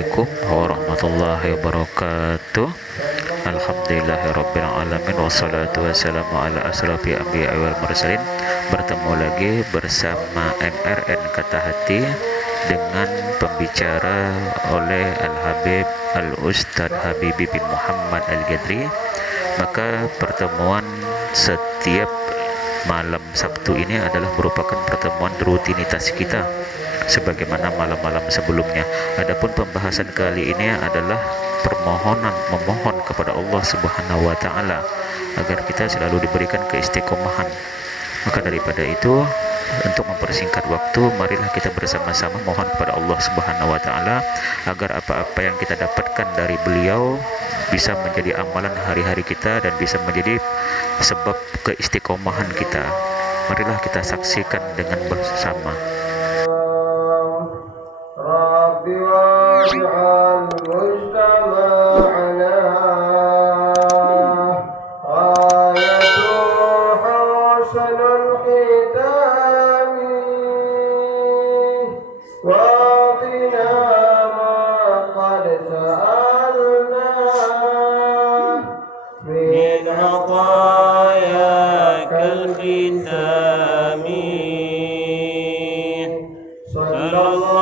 Assalamualaikum warahmatullahi wabarakatuh. Alhamdulillahirabbil alamin wassalatu wassalamu ala asrofil anbiya'i wal mursalin. Bertemu lagi bersama MRN Kata Hati dengan pembicara oleh Al-Habib Al-Ustadz Habibi bin Muhammad Al-Ghadri. Maka pertemuan setiap malam Sabtu ini adalah merupakan pertemuan rutinitas kita sebagaimana malam-malam sebelumnya. Adapun pembahasan kali ini adalah memohon kepada Allah Subhanahu wa taala agar kita selalu diberikan keistiqomahan. Maka daripada itu, untuk mempersingkat waktu, marilah kita bersama-sama mohon kepada Allah Subhanahu wa taala agar apa-apa yang kita dapatkan dari beliau bisa menjadi amalan hari-hari kita dan bisa menjadi sebab keistiqomahan kita. Marilah kita saksikan dengan bersama. Rabbi waj'al mujtama'ana ayatu hasanul khitami wa qina ma qad sa'alna min atayakal khitami sallallahu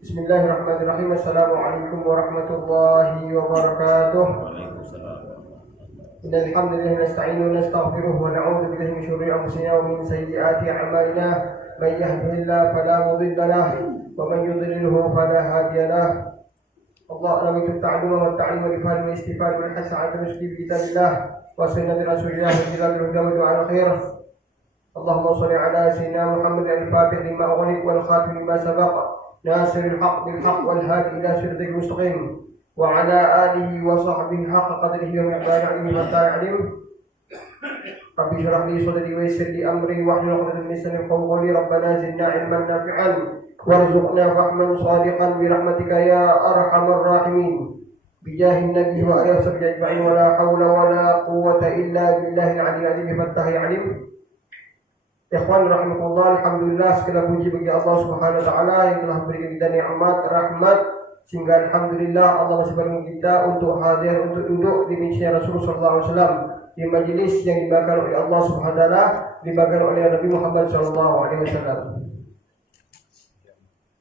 Bismillahirrahmanirrahim. Assalamualaikum warahmatullahi wabarakatuh. Innal hamdalillah nasta'inu wa nastaghfiruh wa na'udzu billahi min shururi anfusina wa min sayyiati a'malina. May yahdihillahu fala mudilla lahu wa man yudlilhu fala hadiya lahu. Allahumma laka ta'alluma wa ta'lim wa ifham wa istifad wa hasanat rusdi bi kitabillah wa sunnati rasulillah wa jilalul huda wa du'a al-khair. Allahumma shalli ala sayyidina Muhammad al-fatih lima ughliq wal khatim lima sabaq ناصر الحق بالحق والهادي إلى صراطك المستقيم وعلى آله وصحبه حق قدره ومقداره علمه حتى يعلم. رب اشرح لي صدري ويسر لي أمري واحلل عقدة من لساني يفقهوا قولي. ربنا زدنا علما نافعا وارزقنا فهما صادقا برحمتك يا أرحم الراحمين بجاه النبي وآله وصحبه أجمعين. ولا حول ولا قوة إلا بالله العلي العظيم. فتح يعلم. Ikhwan rahimahullah, alhamdulillah segala puji bagi Allah Subhanahu wa taala yang telah memberikan kita nikmat rahmat sehingga alhamdulillah Allah masih bareng kita untuk hadir untuk duduk di majelis Rasulullah sallallahu alaihi wasallam, di majelis yang dibagikan oleh Allah Subhanahu wa taala, dibagikan oleh Nabi Muhammad sallallahu alaihi wasallam.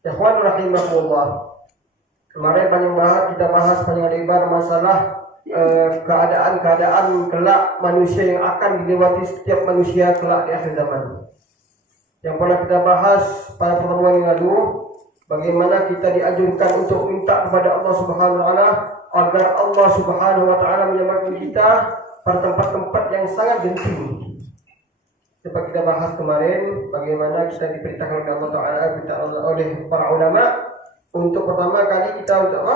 Ikhwan rahimahullah, kemarin kita bahas panjang lebar masalah keadaan kelak manusia yang akan dilewati setiap manusia kelak di akhir zaman. Yang pernah kita bahas pada pertemuan yang lalu, bagaimana kita dianjurkan untuk minta kepada Allah Subhanahu wa taala agar Allah Subhanahu wa taala menyelamatkan kita pada tempat-tempat yang sangat genting. Seperti kita bahas kemarin, bagaimana kita diperintahkan oleh Allah taala oleh para ulama untuk pertama kali kita untuk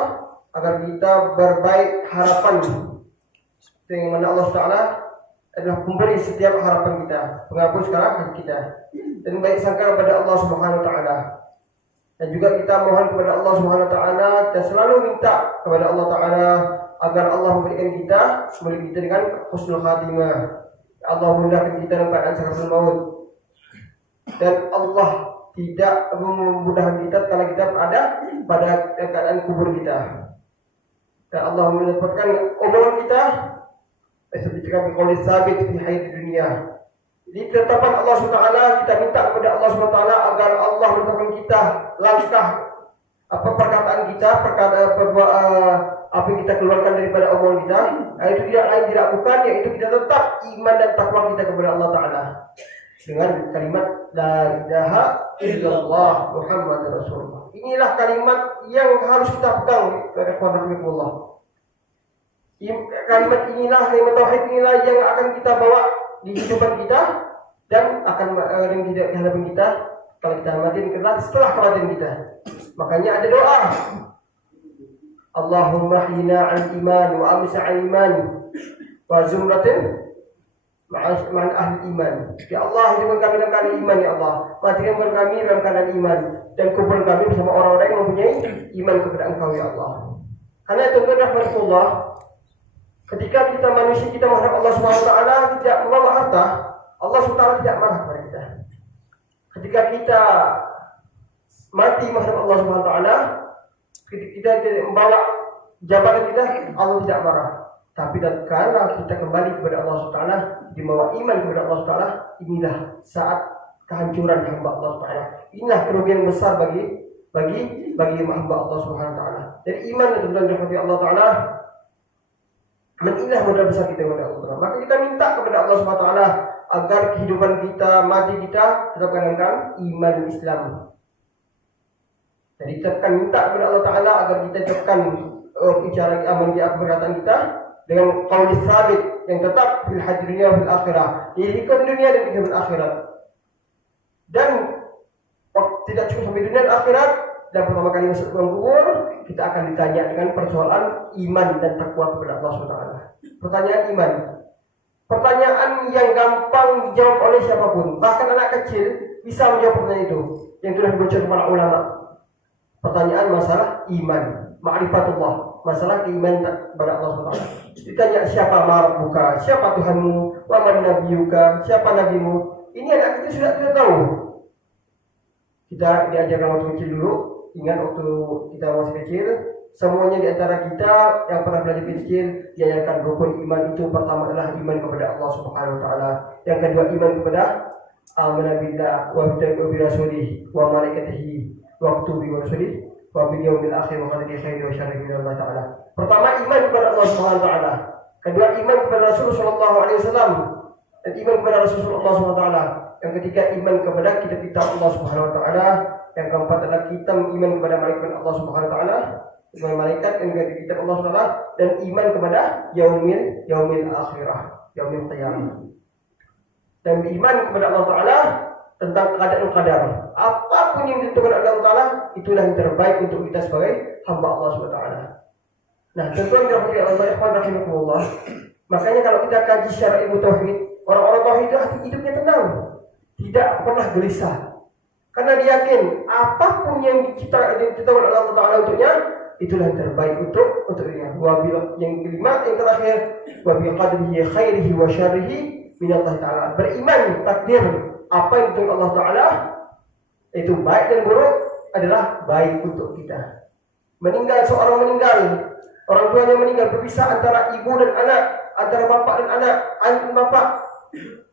agar kita berbaik harapan, dengan mana Allah Taala adalah pemberi setiap harapan kita, penghapus kesalahan kita, dan baik sangka kepada Allah Subhanahu Wa Taala. Dan juga kita mohon kepada Allah Subhanahu Wa Taala dan selalu minta kepada Allah Taala agar Allah memberi kita dengan husnul khatimah. Allah mudahkan kita dalam keadaan sakaratul maut, dan Allah tidak memudahkan kita kalau kita ada pada keadaan kubur kita. Dan Allah menetapkan umur kita seperti kami qauli sabit di hayat dunia. Di ketetapan Allah SWT, kita minta kepada Allah SWT agar Allah menetapkan kita langkah perkataan kita, apa yang kita keluarkan daripada umur kita, itu tidak lain tidak bukan, yaitu kita tetap iman dan takwa kita kepada Allah Taala dengan kalimat la ilaha illallah Muhammadur Rasulullah. Inilah kalimat yang harus kita pegang dari Allah. Kalimat inilah, kalimat tauhid inilah yang akan kita bawa di kehidupan kita dan akan di hadapan kita kalau kita mati kelak setelah kematian kita. Makanya ada doa. Allahumma hina al-iman wa amsa al-iman wa zumratin ma'an ahli iman. Ya Allah, hidupkan kami dalam keadaan iman, ya Allah. Matikan kami dalam keadaan iman, dan kubur kami bersama orang-orang yang mempunyai iman kepada Engkau, ya Allah. Karena tentunya rahmatullah, ketika kita manusia kita menghadap Allah SWT tidak membawa harta, Allah SWT tidak marah kepada kita. Ketika kita mati menghadap Allah SWT, ketika kita tidak membawa jabatan kita, Allah tidak marah. Tapi tatkala kita kembali kepada Allah SWT, dibawa iman kepada Allah SWT, inilah saat kehancuran hamba Allah SWT. Inilah kerugian besar bagi hamba Allah SWT. Dan iman yang telah dirahmati Allah Taala, inilah modal besar kita kepada Allah Taala. Maka kita minta kepada Allah SWT agar kehidupan kita, mati kita tetap dalam iman Islam. Jadi kita akan minta kepada Allah Taala agar kita tetapkan bicara amal di perkataan kita dengan qaul sabit yang tetap fil hayat dunia wal akhirah, di kehidupan dunia dan kehidupan akhirat. Dan tidak cukup sampai dunia dan akhirat, dan pertama kali masuk ke kubur kita akan ditanya dengan persoalan iman dan takwa kepada Allah SWT. Pertanyaan iman, pertanyaan yang gampang dijawab oleh siapapun, bahkan anak kecil bisa menjawab pertanyaan itu, yang telah dibocorkan para ulama. Pertanyaan masalah iman, ma'rifatullah, masalah keimanan kepada Allah SWT. Ditanya siapa Rabbuka, siapa Tuhanmu, wa man nabiyuka, siapa nabimu. Ini anak kecil sudah tidak tahu. Kita diajarkan waktu kecil dulu. Ingat waktu kita masih kecil, semuanya di antara kita yang pernah belajar kecil diajarkan rukun iman itu. Pertama adalah iman kepada Allah Subhanahu wa taala. Yang kedua iman kepada amanah billah wa bi rasulih wa malaikatihi wa kutubihi wa rusulihi wa bil yaumil akhir wa qadari khairi wa syarri min Allah taala. Pertama iman kepada Allah Subhanahu wa taala. Kedua iman kepada Rasulullah sallallahu alaihi wasallam. Dan iman kepada Rasulullah sallallahu alaihi wasallam. Yang ketiga iman kepada kitab-kitab Allah Subhanahu wa taala. Yang keempat adalah kita iman kepada malaikat Allah Subhanahu wa taala, kepada malaikat dan kitab Allah Subhanahu wa taala, dan iman kepada yaumil akhirah, yaumil qiyamah. Dan iman kepada Allah taala tentang keadaan qadar. Apapun yang ditentukan oleh Allah taala, itulah yang terbaik untuk kita sebagai hamba Allah Subhanahu wa taala. Nah, tentunya dirahmati Allah rahimahullah. Makanya kalau kita kaji secara ilmu tauhid, orang-orang tauhid itu hati hidupnya tenang, tidak pernah gelisah. Karena dia yakin apapun yang diciptakan oleh Allah Taala untuknya, itulah yang terbaik untuk dia. Yang kelima, yang terakhir, wa bi qadrihi khairihi wa syarrihi min Allah Taala. Beriman takdir apa yang ditentukan Allah Taala itu baik dan buruk adalah baik untuk kita. Seorang meninggal, orang tuanya meninggal, berpisah antara ibu dan anak, antara bapak dan anak dan bapak.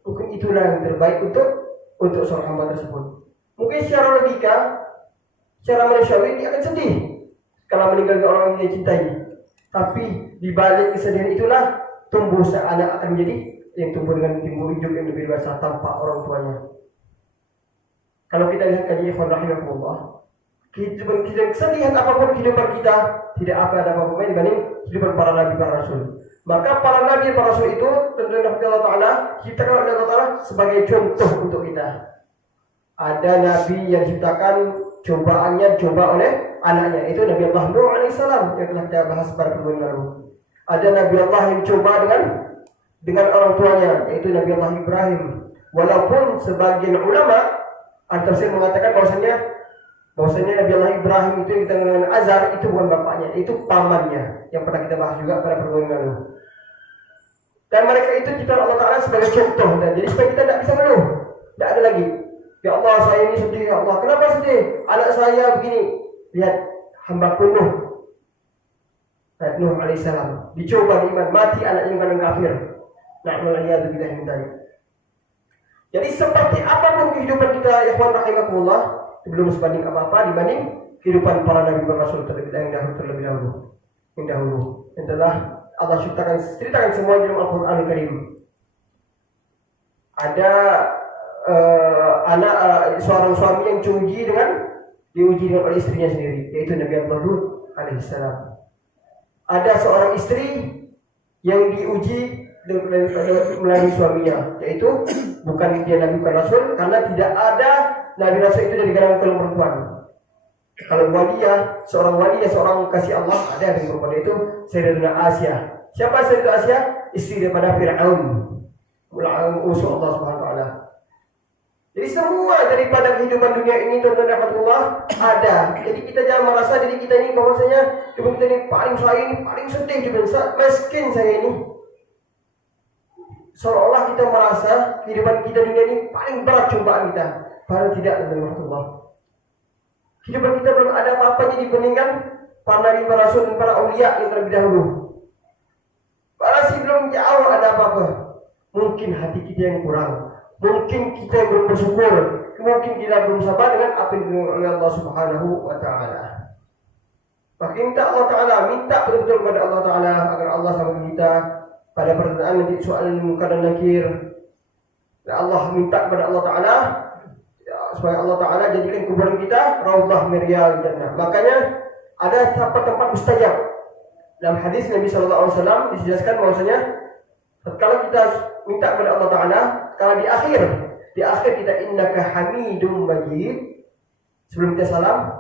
Mungkin itulah yang terbaik untuk seorang hamba tersebut. Mungkin secara logika, secara manusiawi dia akan sedih kalau meninggalkan orang yang dia cintai. Tapi di balik kesedihan itulah tumbuh seanak akan menjadi yang tumbuh dengan timbul hidup yang lebih dewasa tanpa orang tuanya. Kalau kita lihat kaji ikhwan rahimahullah, kesedihan apapun kehidupan kita tidak ada apa-apa dibanding kehidupan para nabi para rasul. Maka para nabi para rasul itu tentunya Allah Taala ciptakan oleh Allah Taala sebagai contoh untuk kita. Ada nabi yang diciptakan cobaannya dicoba oleh anaknya, itu Nabi Allah Nuh alaihissalam yang telah kita bahas pada pertemuan lalu. Ada Nabi Allah yang dicoba dengan orang tuanya, yaitu Nabi Allah Ibrahim. Walaupun sebagian ulama tafsir mengatakan bahwasanya Nabi Allah Ibrahim itu yang kita dengan Azar itu bukan bapaknya, itu pamannya, yang pernah kita bahas juga pada pertemuan lalu. Dan mereka itu diciptakan Allah Taala sebagai contoh, dan jadi supaya kita tidak bisa mengeluh, tidak ada lagi. Ya Allah, saya ini sedih, ya Allah. Kenapa sedih? Anak saya begini. Lihat hamba-Ku Nuh alaihissalam dicoba iman, mati anaknya yang kafir. Na'udzubillah min dzalik. Jadi seperti apapun kehidupan kita, ya ikhwan rahimakumullah, belum sebanding apa-apa dibanding kehidupan para nabi dan rasul terlebih dahulu. Yang telah Allah ceritakan semua dalam Al-Qur'an Al-Karim. Ada seorang suami yang diuji dengan oleh istrinya sendiri, yaitu Nabi Allah Lut alaihissalam. Ada seorang istri yang diuji melalui suaminya, yaitu bukan dia nabi bukan rasul, karena tidak ada nabi rasul itu dari kalangan kaum perempuan. Kalau waliyah, seorang kasih Allah, ada yang berbeda itu Sayyidatuna Asia. Siapa Sayyidatuna Asia? Istri daripada Fir'aun, musuh Allah Subhanahu wa taala. Jadi semua daripada kehidupan dunia ini tuan-tuan Allah ada. Jadi kita jangan merasa diri kita ini bahwasanya hidup kita ini paling saya ini paling sedih juga, miskin saya ini. Seolah-olah kita merasa kehidupan kita dunia ini paling berat cobaan kita. Padahal tidak, tuan-tuan Allah. Kehidupan kita belum ada apa-apanya dibandingkan para nabi, para rasul, dan para aulia yang terlebih dahulu. Masih belum jauh ada apa-apa. Mungkin hati kita yang kurang. Mungkin kita yang belum bersyukur. Mungkin kita belum sabar dengan apa yang dilakukan oleh Allah Subhanahu wa taala. Maka minta Allah Taala, minta betul-betul kepada Allah Taala agar Allah sama kita pada pertanyaan nanti soal munkar dan nakir. Dan Allah minta kepada Allah Taala supaya Allah Taala jadikan kuburan kita raudhah min riyadil jannah. Makanya ada tempat mustajab. Dalam hadis Nabi sallallahu alaihi wasallam dijelaskan bahwasanya kalau kita minta kepada Allah Taala, kalau di akhir kita innaka hamidum majid, sebelum kita salam,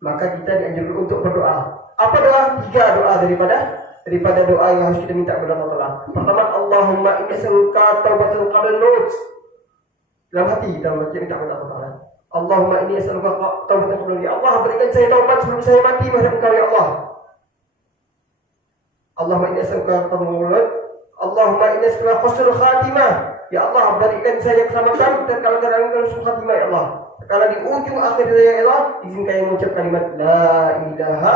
maka kita dianjurkan untuk berdoa. Apa doa? 3 doa daripada doa yang harus kita minta kepada Allah Taala. Pertama, Allahumma inni as'aluka taubatan qabla al-maut. Dalam hati kita minta kepada Allah Taala. Allahumma inni as'aluka taubatan qabla al-maut. Ya Allah, berikan saya taubat sebelum saya mati menghadap Engkau ya Allah. Allahumma inni as'aluka taubatan qabla al-maut. Allahumma inni as'aluka husnul khatimah. Ya Allah, berikan saya keselamatan dan kalau kadang-kadang husnul khatimah ya Allah. Kalau di ujung akhir saya ya Allah, izinkan yang mengucap kalimat la ilaha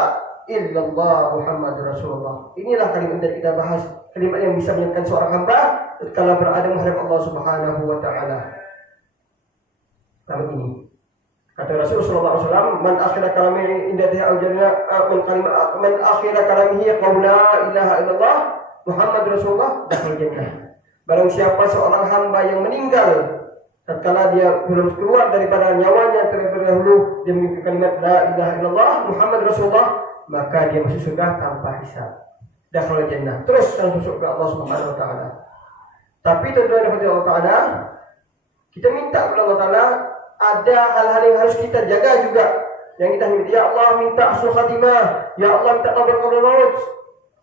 illallah Muhammadur Rasulullah. Inilah kalimat yang kita bahas, kalimat yang bisa menyatakan seorang hamba tatkala berada menghadap Allah Subhanahu wa taala. Kalimat ini kata Rasulullah SAW, man akhira kalamihi inda al jannah, man akhira kalamihi qaula ilaha illallah Muhammadur Rasulullah dakhul jannah. Barang siapa seorang hamba yang meninggal tatkala dia belum keluar daripada nyawanya terlebih dahulu dia mengucapkan kalimat la ilaha illallah Muhammad Rasulullah, maka dia masuk surga tanpa hisab. Dakhul jannah. Terus masuk ke Allah Subhanahu wa taala. Tapi tuan-tuan dan Allah Taala, kita minta kepada Allah Taala ada hal-hal yang harus kita jaga juga. Yang kita minta, ya Allah minta husnul khatimah, ya Allah minta taubat qabla maut.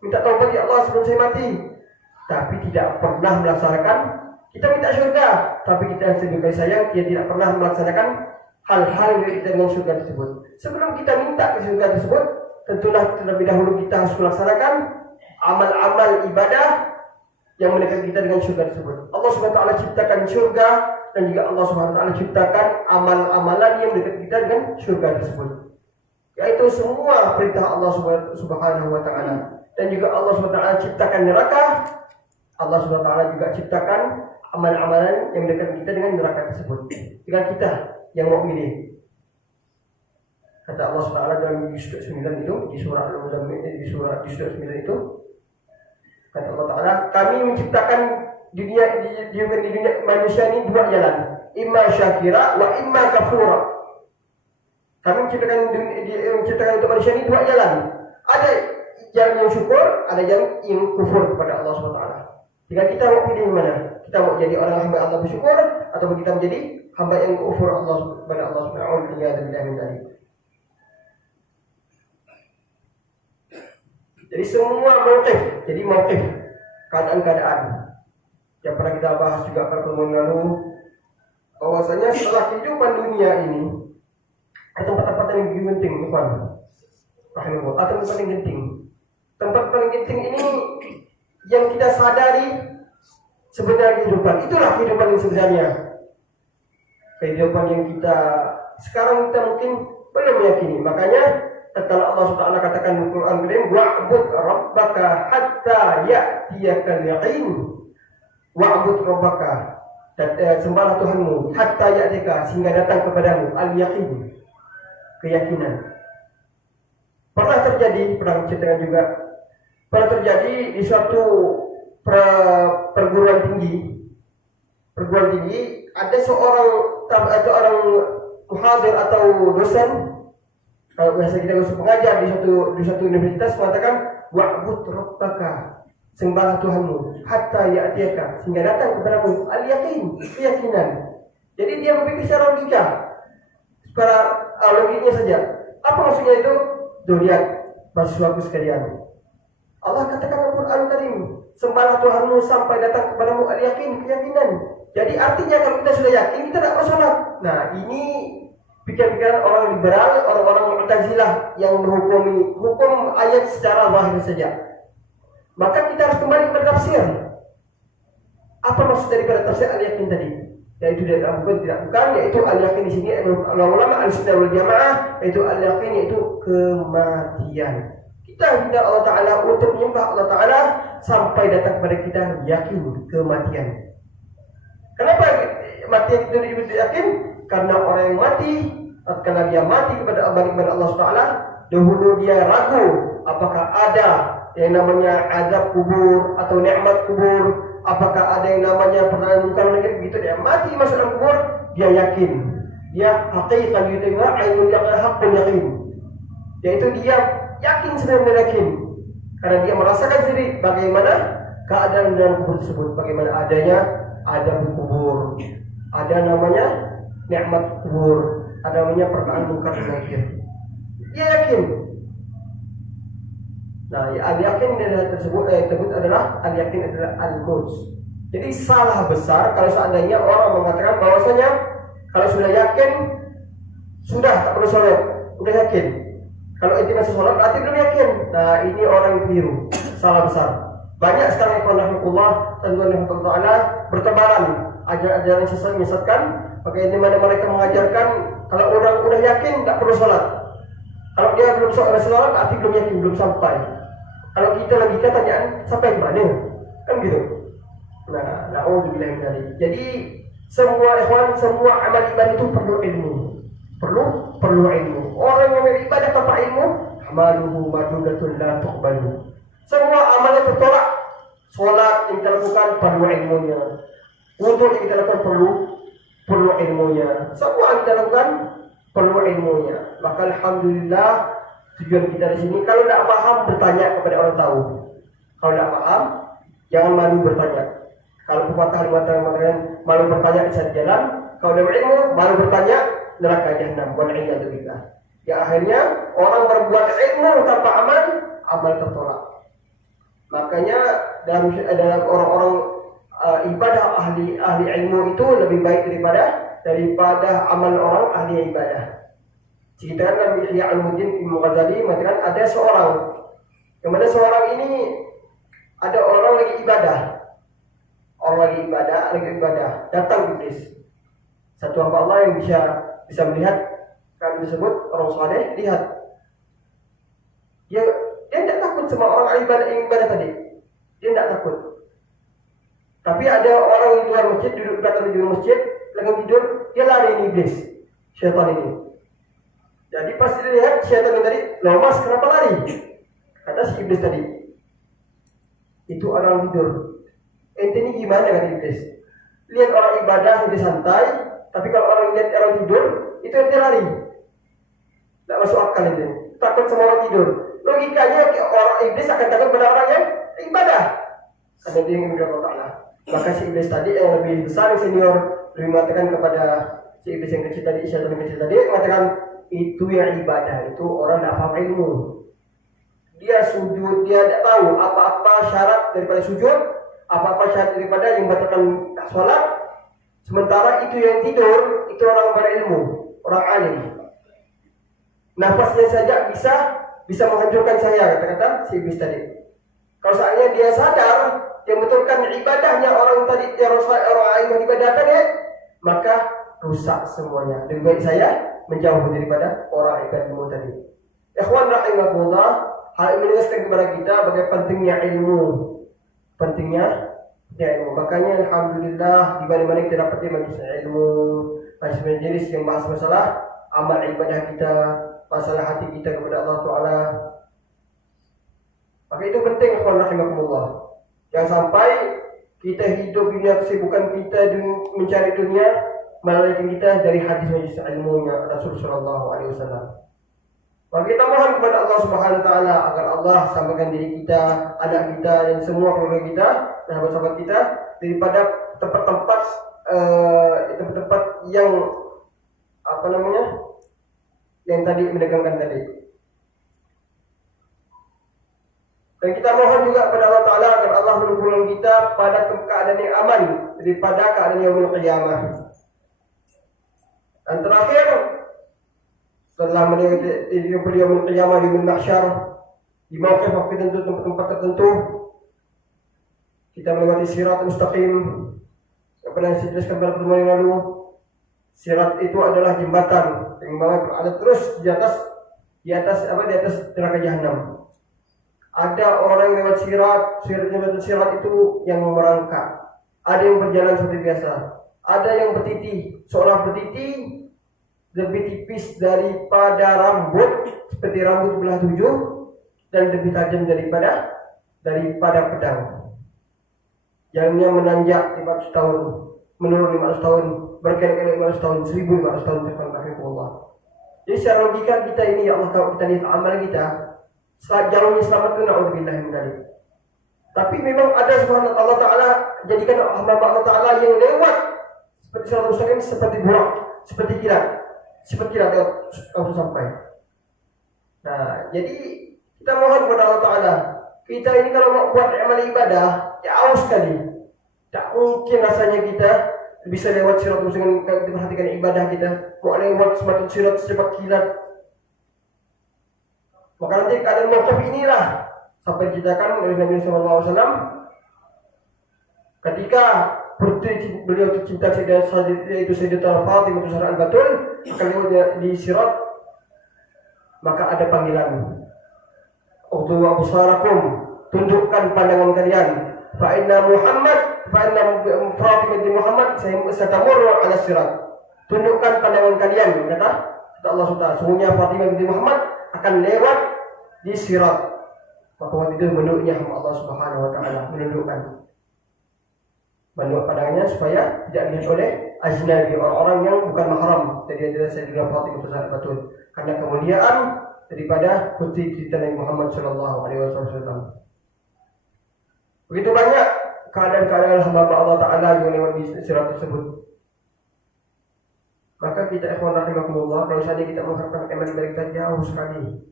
Minta taubat ya Allah sebelum saya mati. Tapi tidak pernah melaksanakan. Kita minta surga, tapi kita sebagai sayang dia tidak pernah melaksanakan hal-hal yang kita dengan surga tersebut. Sebelum kita minta ke surga tersebut, tentulah terlebih dahulu kita harus melaksanakan amal-amal ibadah yang mendekatkan kita dengan surga tersebut. Allah Subhanahu wa taala ciptakan surga dan juga Allah Subhanahu wa taala ciptakan amal-amalan yang mendekatkan kita dengan surga tersebut. Yaitu semua perintah Allah Subhanahu wa taala. Dan juga Allah Subhanahu wa taala ciptakan neraka. Allah Subhanahu wa taala juga ciptakan amal-amalan yang mendekatkan kita dengan neraka tersebut. Tinggal kita yang mau pilih. Kata Allah Subhanahu wa taala dalam surah 9 itu, di surah Al-Muzammil, di surah 9 itu, kata Allah Taala, kami menciptakan di dunia manusia ini 2 jalan, imma syakira wa imma kafura. Kami menciptakan untuk manusia ini 2 jalan. Ada jalan yang syukur, ada jalan yang kufur kepada Allah Subhanahu wa taala. Tinggal kita mau pilih mana? Kita mau jadi orang hamba Allah bersyukur atau kita menjadi hamba yang kufur Allah kepada Allah Subhanahu wa taala. Jadi semua mauqif, keadaan-keadaan yang pernah kita bahas juga pada pertemuan lalu, bahwasanya setelah kehidupan dunia ini ada tempat-tempat yang lebih penting, Tuhan. Rahimahullah, atau tempat yang penting. Tempat paling penting ini yang kita sadari sebenarnya kehidupan. Itulah kehidupan yang sebenarnya. Kehidupan yang kita sekarang kita mungkin belum meyakini. Makanya tatkala Allah Subhanahu wa taala katakan di Al-Qur'an Karim, wa'bud rabbaka hatta ya'tiyakal yaqin. Wa'bud rabbaka, sembahlah Tuhanmu hatta ya'tika, sehingga datang kepadamu al-yaqin, keyakinan. Pernah ceritakan juga, pernah terjadi di suatu perguruan tinggi ada seorang muhadir atau dosen, kalau biasa kita usul pengajar di satu universitas, mengatakan wa'bud rabbaka, sembahlah Tuhanmu hatta ya'tiyaka, sehingga datang kepadamu al-yaqin, keyakinan. Jadi dia berpikir secara logika, secara logiknya saja. Apa maksudnya itu? Lihat mahasiswaku sekalian. Allah katakan dalam Al-Quran Karim, sembahlah Tuhanmu sampai datang kepadamu al-yakin, keyakinan. Jadi artinya kalau kita sudah yakin, kita tidak bersolat. Nah, ini pikiran-pikiran orang liberal, orang-orang Mu'tazilah yang menghukumi hukum ayat secara zahir saja. Maka kita harus kembali kepada tafsir. Apa maksud daripada tafsir al-yakin tadi? Yaitu bukan tidak bukan, yaitu al-yakin di sini ulama al-sunnah wal jamaah, yaitu al-yakin yaitu kematian. Kita minta Allah Ta'ala untuk menyembah Allah Ta'ala sampai datang kepada kita yakin kematian. Kenapa mati itu disebut yakin? Karena orang yang mati, karena dia mati kepada Allah Ta'ala, dahulu dia ragu apakah ada yang namanya azab kubur atau nikmat kubur, apakah ada yang namanya pertanyaan munkar nakir. Begitu dia mati masuk dalam kubur, dia yakin, dia haqiqatan yutima ainul yaqin haqqul yaqin, yaitu dia yakin, sedang yakin, karena dia merasakan sendiri bagaimana keadaan dalam kubur tersebut, bagaimana adanya azab kubur, ada namanya nikmat kubur, ada namanya pertanyaan munkar nakir. Dia yakin. Nah, al-yakin tersebut adalah al-yakin adalah al-quds. Jadi salah besar kalau seandainya orang mengatakan bahwasanya kalau sudah yakin sudah tak perlu sholat, sudah yakin. Kalau itu masih sholat berarti belum yakin. Nah, ini orang yang keliru, salah besar. Banyak sekarang ikhwanahullah dan Allah bertebaran ajaran sesat menyesatkan, bagaimana mereka mengajarkan kalau orang sudah yakin tak perlu sholat. Kalau dia belum sholat berarti belum yakin, belum sampai. Kalau kita lagi tanyaan sampai di mana? Kan gitu. Nah, na'udzubillah min dzalik. Jadi semua ikhwan, semua amal ibadah itu perlu ilmu. Perlu ilmu. Orang yang beribadah tanpa ilmu, amaluhu madudatun la tuqbalu. Semua amalnya tertolak. Salat yang kita lakukan perlu ilmunya. Wudu yang kita lakukan perlu ilmunya. Semua yang kita lakukan perlu ilmunya. Maka alhamdulillah tujuan kita di sini, kalau tidak paham bertanya kepada orang tahu. Kalau tidak paham, jangan malu bertanya. Kalau pepatah mengatakan malu bertanya di saat jalan, kalau ada ilmu malu bertanya neraka jahanam. Wal'iyadu billah. Ya akhirnya orang berbuat ilmu tanpa amal tertolak. Makanya dalam orang-orang ibadah ahli ilmu itu lebih baik daripada amal orang ahli ibadah. Ceritakan dalam Ihya Ulumuddin Ibnu Ghazali mengatakan ada seorang, yang mana seorang ini ada orang lagi ibadah, datang iblis. Satu hamba Allah yang bisa melihat kan disebut orang saleh, lihat. Dia tidak takut sama orang ibadah tadi. Dia tidak takut. Tapi ada orang yang di luar masjid, duduk belakang di masjid, lagi tidur, dia lari ini iblis, syaitan ini. Jadi pas dia lihat syaitan tadi, "Loh mas, kenapa lari?" Kata si iblis tadi, "Itu orang tidur." Ente ini gimana kata iblis? Lihat orang ibadah dia santai, tapi kalau orang lihat orang tidur, itu ente lari. Tidak masuk akal itu. Takut sama orang tidur. Logikanya orang iblis akan takut pada orang yang ibadah. Karena dia ingin Allah Ta'ala. Maka si iblis tadi yang lebih besar, yang senior, lebih mengatakan kepada si iblis yang kecil tadi, syaitan yang kecil tadi, mengatakan, itu yang ibadah, itu orang tidak paham ilmu. Dia sujud, dia tidak tahu apa-apa syarat daripada sujud, apa-apa syarat daripada yang membatalkan sholat. Sementara itu yang tidur, itu orang berilmu, orang alim. Nafasnya saja bisa menghancurkan saya, kata-kata si iblis tadi. Kalau seandainya dia sadar, dia betulkan ibadahnya orang tadi, orang alim ibadah tadi, maka rusak semuanya. Lebih baik saya menjauh daripada orang ilmu tadi. Ikhwan rahimahullah, hal ini menjelaskan kepada kita bagaimana pentingnya ilmu. Makanya alhamdulillah di mana-mana kita dapat majelis ilmu, majelis yang bahas masalah amal ibadah kita, masalah hati kita kepada Allah Ta'ala. Maka itu penting ikhwan rahimahullah. Jangan sampai kita hidup dunia kesibukan kita mencari dunia melalaikan kita dari hadis majelis ilmunya Rasul sallallahu alaihi wasallam. Maka kita mohon kepada Allah Subhanahu wa taala agar Allah selamatkan diri kita, anak kita dan semua keluarga kita dan sahabat kita daripada tempat-tempat yang yang tadi menegangkan tadi. Dan kita mohon juga kepada Allah Ta'ala agar Allah menumpukan kita pada keadaan yang aman daripada keadaan yaumul qiyamah. Dan terakhir, setelah melewati yaumul qiyamah di mahsyar, di mauqif tertentu, tempat tertentu, kita melewati sirat mustaqim. Kepada yang saya jelaskan pada pertemuan yang lalu, sirat itu adalah jembatan yang ada terus di atas neraka jahanam. Ada orang yang lewat sirat itu yang merangkak. Ada yang berjalan seperti biasa. Ada yang bertiti, seolah bertiti lebih tipis daripada rambut, seperti rambut belah 7, dan lebih tajam daripada pedang. Jalannya menanjak 500 tahun, menurun 500 tahun, berkali-kali 500 tahun, 1500 tahun Allah. Jadi secara logika kita ini, ya Allah, kalau kita lihat amal kita, jalannya selamat itu na'udzubillah min dzalik. Tapi memang ada subhanallah Allah Ta'ala jadikan hamba Allah Ta'ala yang lewat seperti salat mustaqim, seperti burak, seperti kilat langsung sampai. Nah, jadi kita mohon kepada Allah Ta'ala, kita ini kalau mau buat amal ibadah, ya aus sekali. Tak mungkin rasanya kita bisa lewat sirat mustaqim, kita perhatikan ibadah kita, mau lewat semacam sirat secepat kilat. Maka nanti keadaan mauqif inilah sampai diceritakan oleh Nabi SAW ketika putri beliau tercinta yaitu Sayyidatuna Fatimah Zahra al-Batul akan lewat di sirat, maka ada panggilan, "Utu absarakum, tundukkan pandangan kalian, fa inna Fatimah binti Muhammad satamurru ala sirat." Tundukkan pandangan kalian, kata Allah SWT, sungguhnya Fatimah binti Muhammad akan lewat di sirat. Maka waktu itu menunduknya Allah Subhanahu wa Ta'ala, menundukkan pandangannya supaya tidak dilihat oleh ajnabi, orang-orang yang bukan mahram. Jadi adalah Sayyidah Fatimah Zahra Batul, karena kemuliaan daripada putri kita Nabi Muhammad sallallahu alaihi wasallam. Begitu banyak keadaan-keadaan hamba Allah Ta'ala yang lewat di sirat tersebut. Maka kita ikhwan rahimakumullah, kalau saja kita mengharapkan amal ibadah kita jauh sekali.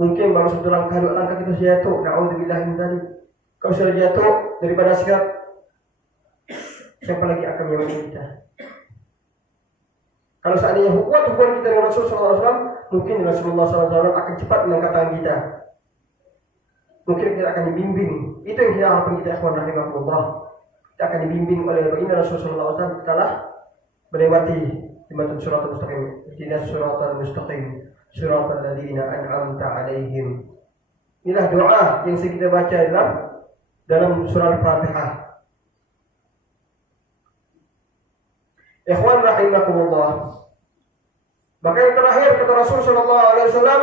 Mungkin baru satu langkah, 2 langkah kita jatuh. Na'udzubillah min dzalik. Kalau sudah jatuh daripada sirat, siapa lagi akan menyelamatkan kita? Kalau seandainya hubungan kita dengan Rasulullah SAW, mungkin Rasulullah SAW akan cepat mengangkat tangan kita. Mungkin kita akan dibimbing. Itu yang kita harapkan kita ikhwan rahimahullah. Kita akan dibimbing oleh Rasulullah SAW telah melewati jembatan siratal mustaqim. Ihdinas siratal mustaqim, siratal ladzina an'amta 'alaihim. Inilah doa yang kita baca dalam surah Al-Fatihah. Ikhwan rahimakumullah. Maka yang terakhir kata Rasul sallallahu alaihi wasallam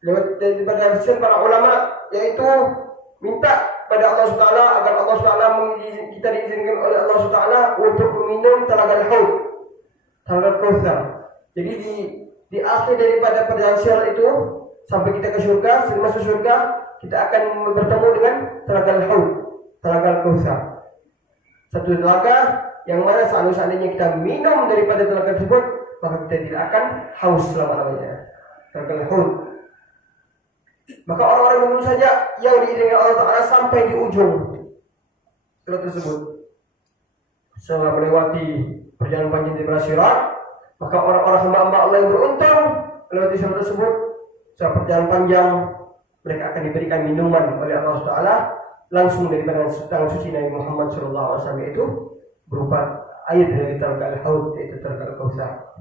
lewat daripada hadis para ulama, yaitu minta pada Allah SWT agar Allah SWT kita diizinkan oleh Allah SWT untuk meminum telaga Haud, telaga Kautsar. Jadi di akhir daripada perjalanan sirat itu sampai kita ke surga, sebelum masuk surga kita akan bertemu dengan telaga Haud, telaga Kautsar. Satu telaga yang mana seandainya kita minum daripada telaga tersebut, maka kita tidak akan haus selama-lamanya. Telaga Haud. Maka orang-orang mukmin saja yang diizinkan Allah Ta'ala sampai di ujung sirat tersebut, setelah melewati perjalanan panjang di sirat, maka orang-orang hamba-hamba Allah yang beruntung melewati sirat tersebut setelah perjalanan panjang, mereka akan diberikan minuman oleh Allah Ta'ala langsung dari tangan suci Nabi Muhammad SAW, itu berupa air dari telaga Al-Haud, yaitu telaga Al-Kautsar.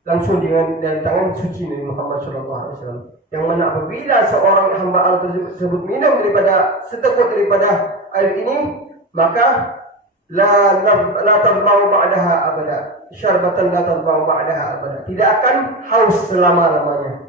Langsung dari tangan suci Nabi Muhammad SAW. Yang mana apabila seorang hamba Allah tersebut minum daripada seteguk daripada air ini, maka la tadba'u ba'daha abada, syarbatan la tadba'u ba'daha abada, tidak akan haus selama-lamanya.